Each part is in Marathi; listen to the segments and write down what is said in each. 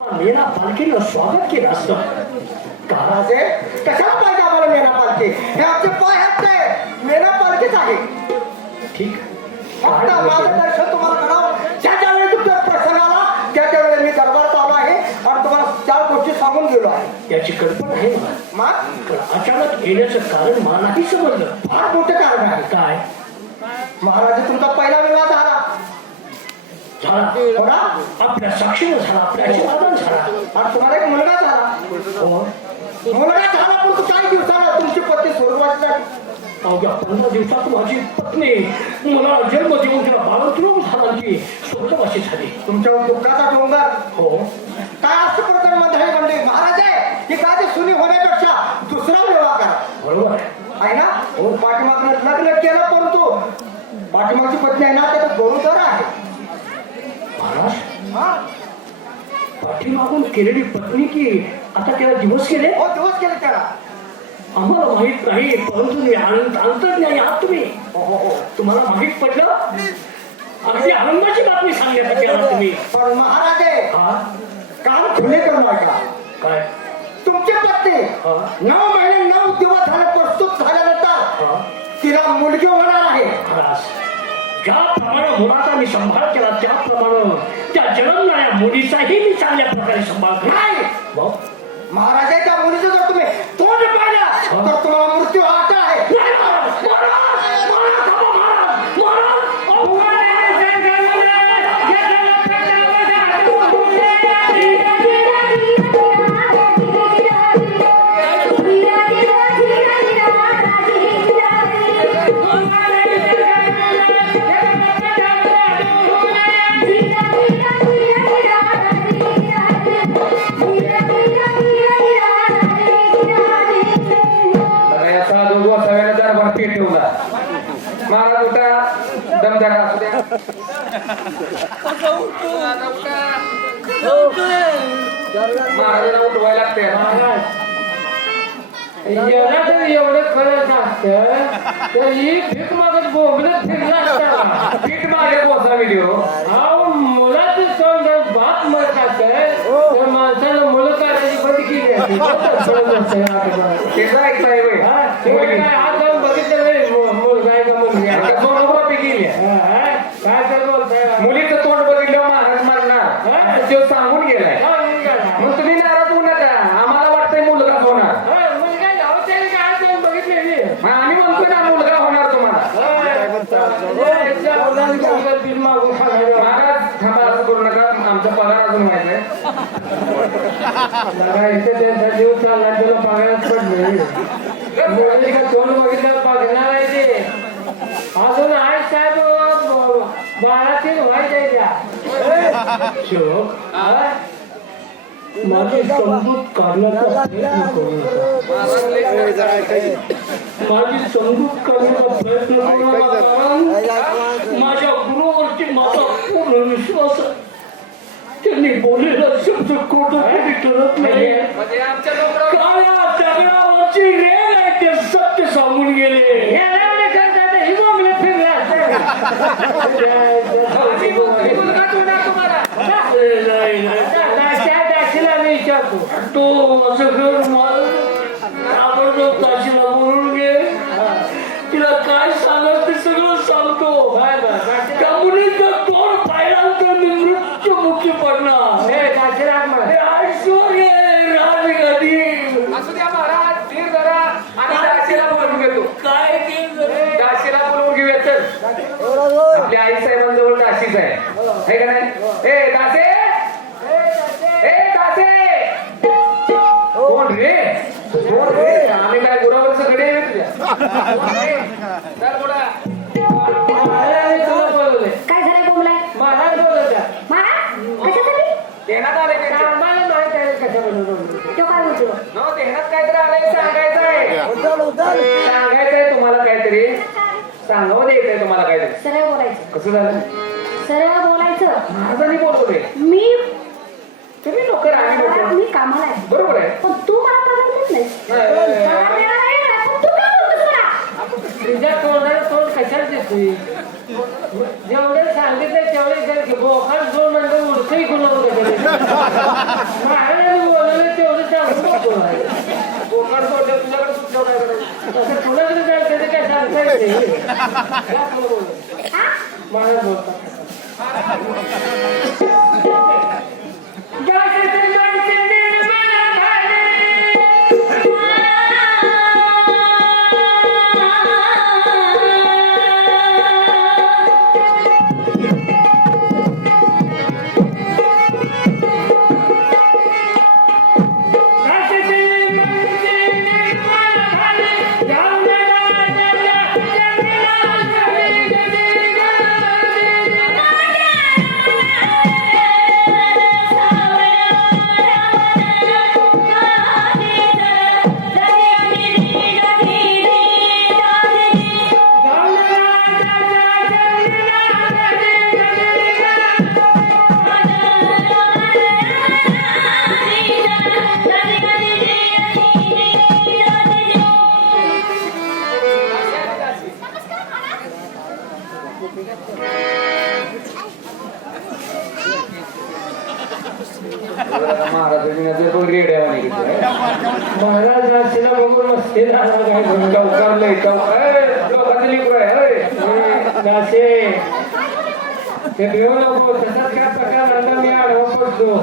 मेना पालखीनं स्वागत केलं असतं का राजे? कशाला पाहिजे आम्हाला मेना पालखी हे आमचे पाय मेना पालखीच आहे ठीक। फक्त माझं? दर्शन तुम्हाला करावं ज्या ज्या वेळी तुमचा प्रसंग आला त्या त्या वेळी मी दरबार चालू आहे आणि तुम्हाला चार गोष्टी सांगून गेलो आहे. याची कल्पना आहे मला. पण अचानक येण्याचं कारण मला नाही समजलं. फार मोठं कारण आहे. काय? महाराज तुमचा पहिला झाला. आपल्या साक्षीनं झाला आपल्या आशीर्वादान झाला. आणि तुम्हाला एक मुलगा झाला. हो. मुलगा झाला परंतु काही दिवसाला तुमची पत्नी स्वर्गवासी अवघ्या पंधरा दिवसात माझी पत्नी मला जन्म देऊन तिला बाळंतरूप झाला की स्वर्गवासी झाली. तुमच्या दुःखाचा डोंगर. हो. काय असतं प्रकारमध्ये म्हणले महाराज आहे ही काय ते सुनी होण्यापेक्षा दुसरा विवाह करा. बरोबर आहे. ना? हो पाठीमागनं लग्न केलं परंतु पाठीमागची पत्नी आहे ना त्याचं गौरव आहे. महाराज हा पाठीमागून केलेली पत्नी की आता त्याला दिवस केले? हो दिवस केले त्याला. आम्हाला माहीत नाही परंतु तुम्ही आनंद अंतर्ज्ञानी आहात तुम्ही. हो हो तुम्हाला माहीत पडलं? अगदी आनंदाची बातमी सांगण्यासाठी आला तुम्ही. पण महाराज हा? काम खुले करू नका काय? तुमची पत्नी नऊ महिने नऊ दिवस झाले प्रस्तुत झाल्यानंतर तिला मुलगी होणार आहे. ज्याप्रमाणे मुलाचा मी संभाळ केला त्याप्रमाणे त्या जन्मणाऱ्या मुलीचाही मी चांगल्या प्रकारे संभाळ केला. महाराज आहे त्या मुलीचं जर तुम्ही तोंड पाहिलं तर तुम्हाला मृत्यू आठ आहे. महाराजांना उठवायला लागते एवढं तर एवढं खरंच असतं तर ही भीक मागत बोंबलत फिरला असता. पीठ मागे गोसा व्हिडिओ अहो मुलाचं तोंड बाप मरत असतं तर माणसानं मुलं काढायची बंद केली असती. त्याचा ऐकताय. हा, तेव्हा मुलगी. काय आज जाऊन बघितलं नाही मु- मुलगा आहे का मुलगी आहे? आता सोनोग्राफी केली हा, हा, काय तर बोलताय मुलीचं तोंड बघितलं महाराज मारणार असं तो सांगून गेलाय हा, मुलगा आहे. मग तुम्ही नाराज होऊ नका आम्हाला वाटतंय मुलगा होणार हा, मुलगा आहे. अहो, त्याने काय जाऊन बघितलेली मग आम्ही म्हणतो ना मुलगा होणार तुम्हाला महाराज थांबा असं करू नका आमचा पगार अजून व्हायचा आहे जीव चालला त्याला पडले का तोंड बघितलं बघणार आहे ते अजून साहेब त्या माझी समजूत काढण्याचा प्रयत्न करू नका माझी समजूत करण्याचा प्रयत्न माझ्या गुरुवरती माझा पूर्ण विश्वास आहे त्यांनी बोललेला शब्द खोटं कधी ठरत नाही म्हणजे आमच्या डोंगरावर काळ्या दगडावरची रेल आहे ते सत्य सांगून गेले तो असं कोण रे. कोण रे? आम्ही काय गुरावर सगळे आहे तुझ्या कोण रे? चल बुडा. महाराजांनी तुला बोलवले काय झालंय बोमलाय महाराज बोलवत्या महाराज कशासाठी? देण्यात आले काय? आम्हाला माहीत आहे कशा बोलवलं तो काय बोलतो? नो देण्यात काहीतरी आलंय सांगायचं आहे. सांगायचंय तुम्हाला काहीतरी. सांगावं द्यायचंय तुम्हाला काहीतरी. सरळ बोलायचं. कसं झालं? सरळ बोलायचं. महाराजांनी बोलवलंय. मी तुम्ही नोकर आम्ही नोकर मी कामाला आहे. बरोबर आहे. पण तू मला पगार देत नाहीस. नाही, नाही, नाही. पगार देणार आहे ना, पण तू काय बोलतोस मला? तुझ्या तोंडाला तोंड कशाला देतोय? जेवढे सांगितलं तेवढे कर की बोखार दोन नंतर उडतही कोणाला महाराजांनी बोलवलं तेवढं सांगू नको कोकण सोडलं तुझ्याकडे सुद्धा नाही करायचं. असं कुणाकडे जायचं ते काय सांगता येत नाही. जा पुढं बोल. महाराज बोलतात महाराजांनी नजर रेड्या महाराज राशीला बघून मस्ती झाला काय आहे, ते नको तसाच काय प्रकार झाला मी आडवा पडतो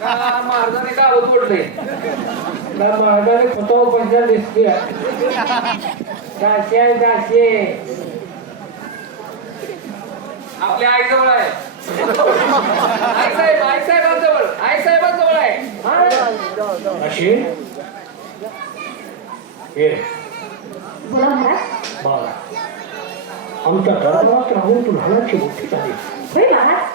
महाराजांनी गाव महाराजाने पैसा दिसते दासे आहे आपल्या आईजवळ आहे. आई साहेब आई साहेबांजवळ आई साहेबांजवळ आहे. अशी? ये. बोला महाराज. बाळा आमच्या दरबारात राहून तू लहानाची मोठी झाली. होय महाराज.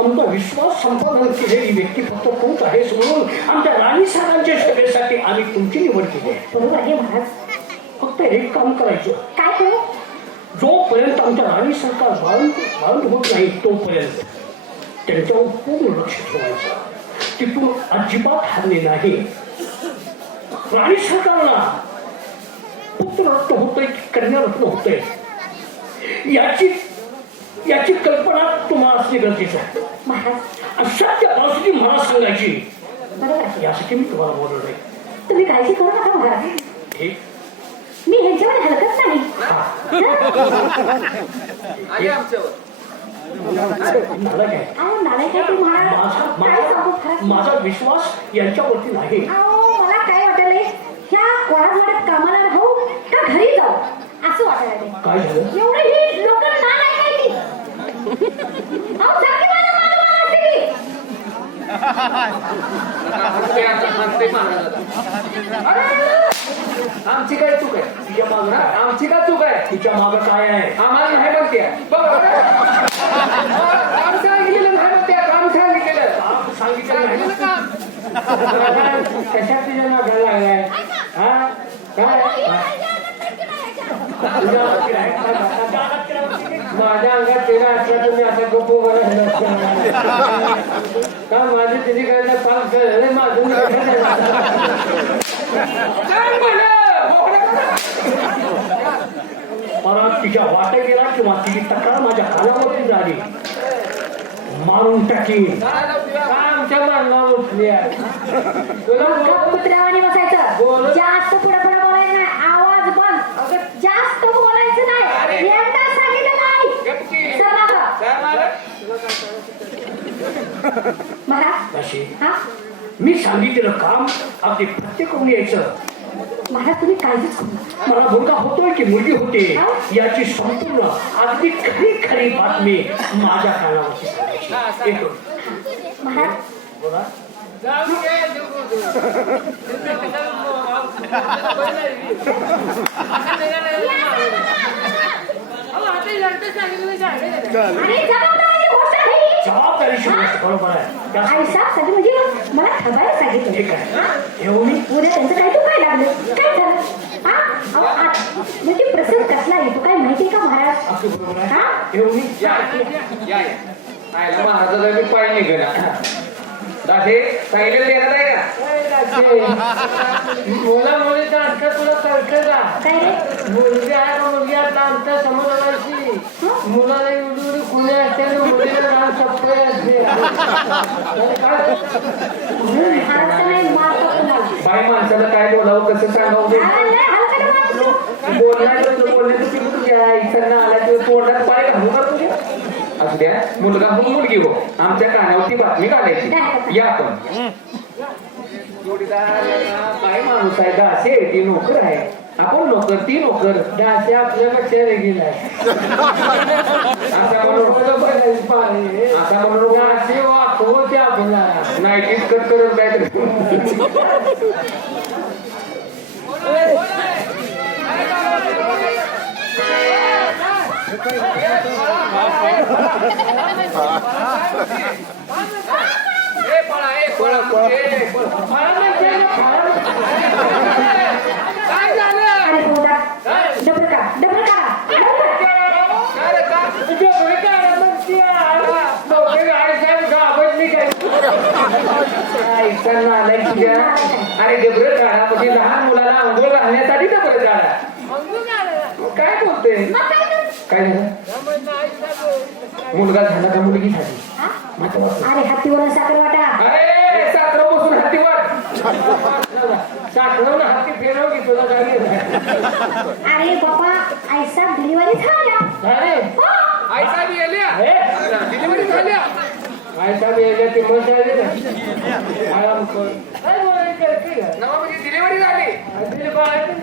आमचा विश्वास संपादन केलेली व्यक्ती फक्त तूच आहेस म्हणून आमच्या राणी साहेबांच्या सेवेसाठी आम्ही तुमची निवड केली आहे? बरोबर आहे महाराज. फक्त एक काम करायचं. काय करू? जोपर्यंत आमच्या राणी सरकार बाळंत बाळंत होत नाही तोपर्यंत त्यांच्यावर पूर्ण लक्ष ठेवायचं. तिथून अजिबात हल्ले नाही. राणी सरकारला पुत्ररत्न होतंय की कन्यारत्न होतंय? याची याची कल्पना तुम्हाला असणे गरजेचं आहे. महाराज. अशा बाजूनी मला सांगायची. बरोबर आहे. यासाठी मी तुम्हाला बोललो नाही तुम्ही काळजी करू नका महाराज. ठीक मी ह्यांच्यावर हलकत नाही. आली आमच्यावर मला काय अहो नालायक आहे तू महाराज. माझा काय सांगू माझा फरक माझा विश्वास यांच्यावरती नाही. अहो मला काय वाटायलंय ह्या वाड्यात कामाला राहू का घरी जाऊ? असं वाटायला काय झालं? एवढं ही आमची काय चूक आहे तिच्या मागं हा, आमची काय चूक आहे तिच्या मागं काय आहे आम्हाला नाही म्हणते काम सांगितलेलं नाही म्हणते काम सांगितलेलं आप सांगितलं नाही कशात तुझ्या नागाला लागलाय हा काय. माझ्या अंगात तेरा असला तुम्ही आता गप्प बोला का माझी तिथे काय पाच झाले माझं मी कसं जाणार? सांग म्हणलं, मोकळं करा. परत तिच्या वाटे गेला किंवा तिची तक्रार माझ्या कानावरती झाली. मारून टाकीन. काय लावू तुला? का आमच्या मारणार उठली कुत्र्यावानी बसायचं. जास्त पुढे पुढे बोलायचं नाही. आवाज बंद. जास्त बोलायचं नाही. सांगितलं नाही. मी सांगितलेलं काम अगदी प्रत्येकाने यायचं. महाराज तुम्ही काळजीच. मला मुलगा होतोय की मुलगी होते याची संपूर्ण अगदी खरी खरी बातमी माझ्या कानावरती सांगायची. महाराज बोला? आणि जबाबदारीची गोष्ट आहे ही. जबाबदारीची गोष्ट बरोबर आहे त्या- आई साहेब सगळी म्हणजे मला ठरवायला सांगितलं ठीक आहे मी उद्या त्यांचं काय तू काय लागलं? काय झालं? हा? अहो, आ- म्हणजे प्रसंग कसला येतो काय माहितीये का महाराज? अगदी बरोबर हा? आहे. येऊ मी या या या. आयला महाराजाला मी पाय देणार आहे का? मुला मुलीचा अर्थ तुला कळतं का? काय रे? मुलगी आहे का मुलगी? आहे आमच्या समोराशी मुलाला एवढी एवढी खुले असते आणि मुलीला बाई माणसाला काय बोलावं कसं सांगावं. बोलण्याचं तुझ्या आला किंवा तोंडात पाय घालू का तुझ्या असू द्या मुलगा हो मुलगी हो. आमच्या कानावरती बातमी घालायची. या आपण. जोडीदार काय माणूस आहे दासे ती नोकर आहे. आपण नोकर? ती नोकर. दासे आपल्यापेक्षा वेगळी आहे असा म्हणून असा म्हणून दासे वाकवते आपला नाईटीत कट करत काय अरे बोला डबल का डबल का अरे डबरं काढा म्हणजे लहान मुलाला आंघोळ घालण्यासाठी डबरं काढा काय बोलते काय झालं मुलगा झाला का हा? महत्वाचं. अरे हत्तीवरून साखर वाटा अरे साखर बसून हाती वाट साखरवून हाती फेरव की तुला गाडी अरे बाबा ऐसा डिलिव्हरी झाल्या अरे। हो. आई साहेब गेल्या डिलिव्हरी झाल्या काय? साहेब यायला ती मजा आली ना। आराम कर। काय बोलायचं ठीक आहे नवा म्हणजे डिलिव्हरी झाली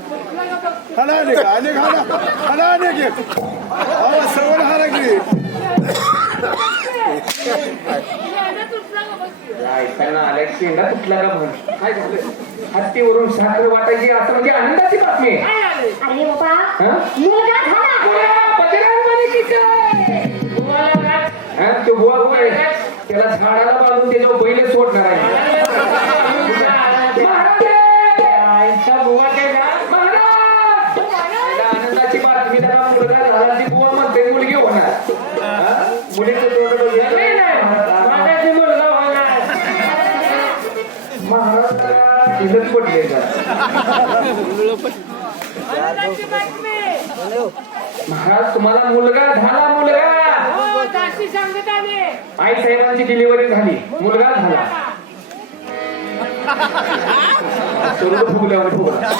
दिली बाळातून काही म्हणायचं खाना आले का आले खाना खाना आले की अहो सर्व हारा की ऐकायला आल्या शेंगा तुटला का म्हण काय झालं हत्तीवरून साखर वाटायची असं म्हणजे आनंदाची बातमी आहे अरे बाबा हा? मुलगा झाला जय! हा, तो बुवा कुठे? त्याला झाडाला बांधून त्याच्यावर बैल सोडणार आहे महाराज! महाराज तुम्हाला मुलगा झाला मुलगा! हो आई साहेबांची डिलिव्हरी झाली. मुलगा झाला. फुगल्यावर फुगला.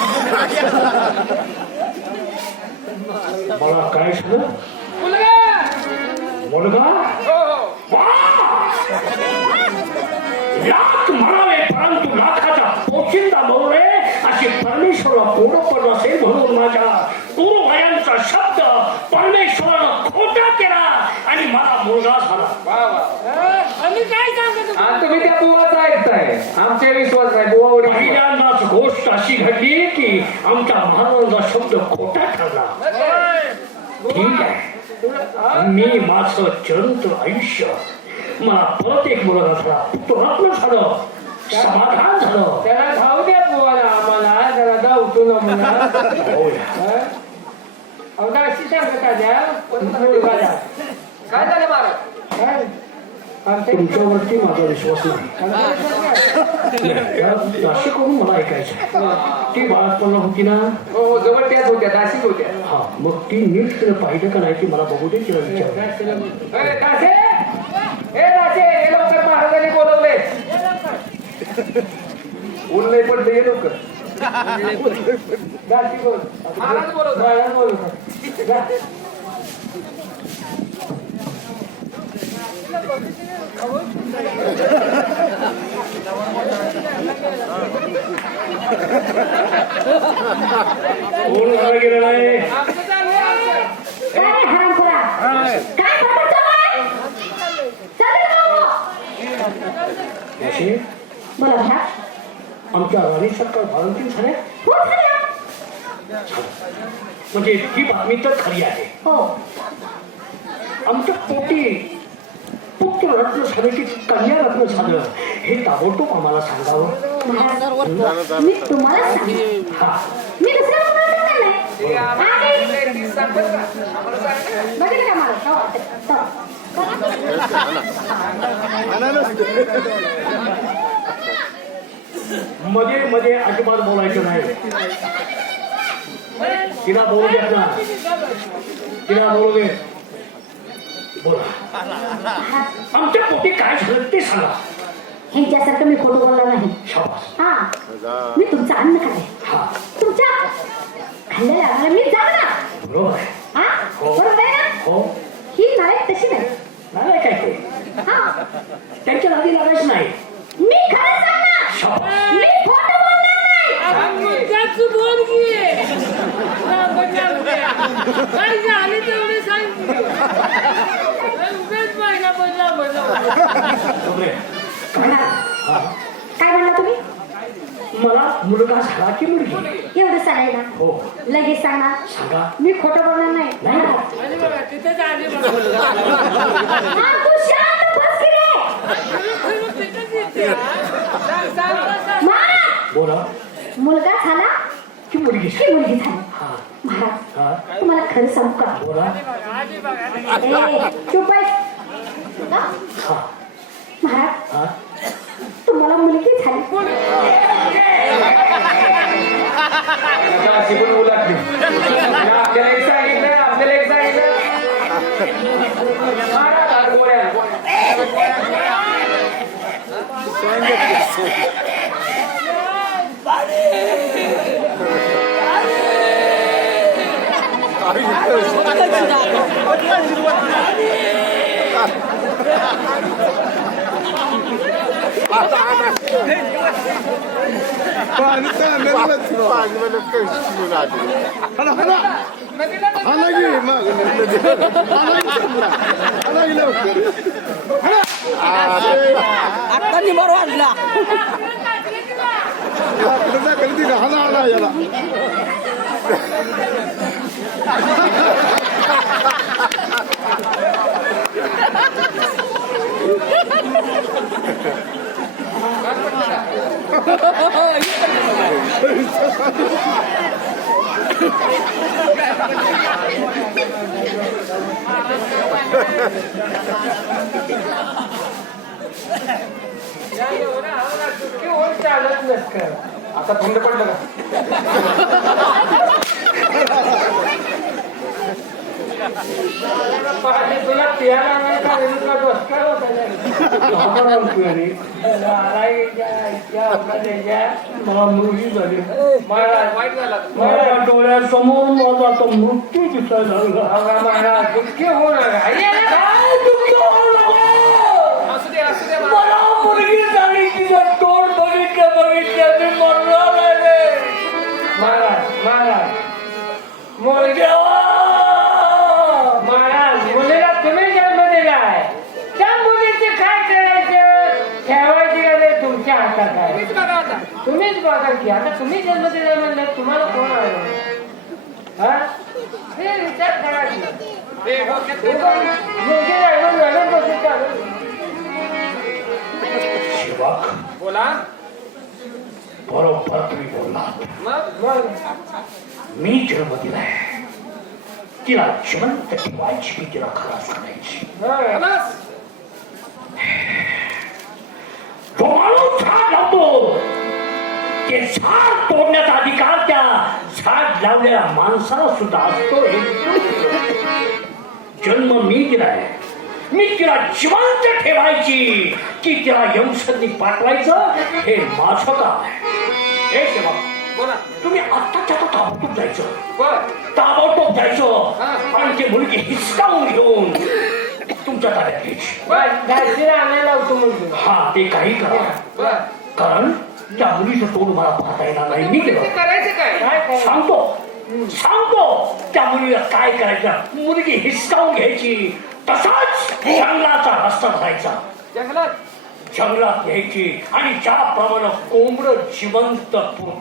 मला काय झालं मुलगा! मुलगा? लाख म्हणावे परंतु लाखाचा पोचिंदा बोलणे अशी परमेश्वराला पोरं पण असेल म्हणून माझ्या पूर्वयांचा शब्द परमेश्वरानं खोटा केला आणि मला मुलगा झाला आम्ही काय सांगत तुम्ही त्या बुवाचा ऐकताय आमचे विश्वास नाही बुवावर. पहिल्यांदाच गोष्ट अशी घडली की आमच्या महाराजांचा शब्द खोटा ठरला ठीक आहे मी माझं चिरंत आयुष्य मला परत एक मुलगा झाला पुत्ररत्न झालं. समाधान झालं. त्याला खाऊ द्या आम्हाला. त्याला धावतो ना म्हणा. होय. अहो दाशी सांगत आल्या मुलगा द्या. काय झालं महाराज काय? आमच्या तुमच्यावरती माझा विश्वास नाही. अशी करून मला ऐकायचं ती बाळापणा होती ना? हो हो जवळ त्याच होत्या दाशीच होत्या. हा मग ती नीट पाहिलं का नाही ती मला बघू दे तिला विचार ए दासे हे लवकर महाराजांनी बोलवले. ऊन नाही पडलं ये लवकर बोल. महाराज. महाराज आहे, आमचं. काय हरामखोरा काय बडबड चालू आहे चालू का असे बोला भ्या आमच्या राणी सरकार भारतीय झाल्या हो झाल्या म्हणजे ही बातमी तर खरी आहे हो आमच्या पोटी पुत्र रत्न झालं की कन्या रत्न झालं हे ताबडतोब आम्हाला सांगावं महाराज मी तुम्हाला सांगते मी मध्ये मध्ये अजिबात बोलायचं नाही. तिला बोलू देत ना तिला बोलू दे. बोला. आमच्या पोटी काय झालं ते सांगा. ह्यांच्यासारखं मी खोटं बोलला नाही. शाबास. हा. मी तुमचं अन्न खाते हा तुमच्या खाल्लेल्या अन्नाला मी जाग ना बरोबर आहे हा बरोबर आहे ना हो ही नाही तशी नाही नाही काय ते हा त्यांच्या नादी लागायचं नाही मी खरं सांगणार शाबास मी खोटं बोलणार नाही त्याच बोल की काय झाले तेवढे सांग उगाच माझ्या बदला बदला डोंगरे, म्हणा. काय म्हणला तुम्ही मला मुलगा झाला की मुलगी एवढं सांगायला हो लगेच सांगा सांगा मी बघा तिथेच आली बघा हा, तू शांत बस की रे. तिथेच येते हा. सांग सांग सांग महाराज बोला. मुलगा झाला की मुलगी? की मुलगी झाली? हा. महाराज हा. तुम्हाला खरं सांगू का? बोला. आधी बघा ए, चुप आहे. हा. महाराज हा. तुम्हाला मुलगी झाली आता अशी पण मुलातली. आपल्याला एक सांगितलं आपल्याला एक सांगितलं मारा हात गोळ्या, गोळ्या. हाना हाना हाना की मग हाना की समजा हाना की लवकर आता निमर वाजला हाना करती का हाना हाना याला आता थंड पडलं का पाणी तुला पियाला नाही का रेणुका डोसक्याला होता नाही. आम्हाला अरे नालाय इथ्या- इथ्या अपघाताच्या. मला मुलगी झाली माझ्या डोळ्यासमोर माझा मृत्यू दिसायला लागला अगं दुःख असू दे असू दे मुलगी तुम्हीच बघा की आता तुम्ही जन्म दिला म्हणलं तुम्हाला कोण आहे हा हे विचार करा की ते डोक्यात काय उगाच मुलगी राहिलं रडत बसून चालू शिवाक बोला बरोबर तुम्ही बोलला मग मग मी जन्म दिलाय तिला जिवंत ठेवायची मी तिला खलास करायची हा. बस जो माणूस झाड लावतो ते झाड तोडण्याचा अधिकार त्या झाड लावलेल्या माणसाला सुद्धा असतो. हे जन्म मी दिलाय मी तिला जिवंत ठेवायची की तिला यमसंधी पाठवायचं हे माझं काम आहे. हे तुम्ही आत्ताच्या आता ताबडतोब जायचं. ताबडतोब जायचं. हा. आणि ते मुलगी हिसकावून घेऊन तुमच्या ताब्यात घ्यायची. हा ते काही करा. बर कारण त्या मुलीचं तोंड मला पाहता येणार नाही मी केलं करायचं काय? सांगतो. सांगतो. त्या मुलीला काय करायचं? मुलगी हिसकावून घ्यायची. तसाच जंगलाचा रस्ता धरायचा जंगलात? जंगलात घ्यायची. आणि ज्याप्रमाणे कोंबड जिवंत पुरता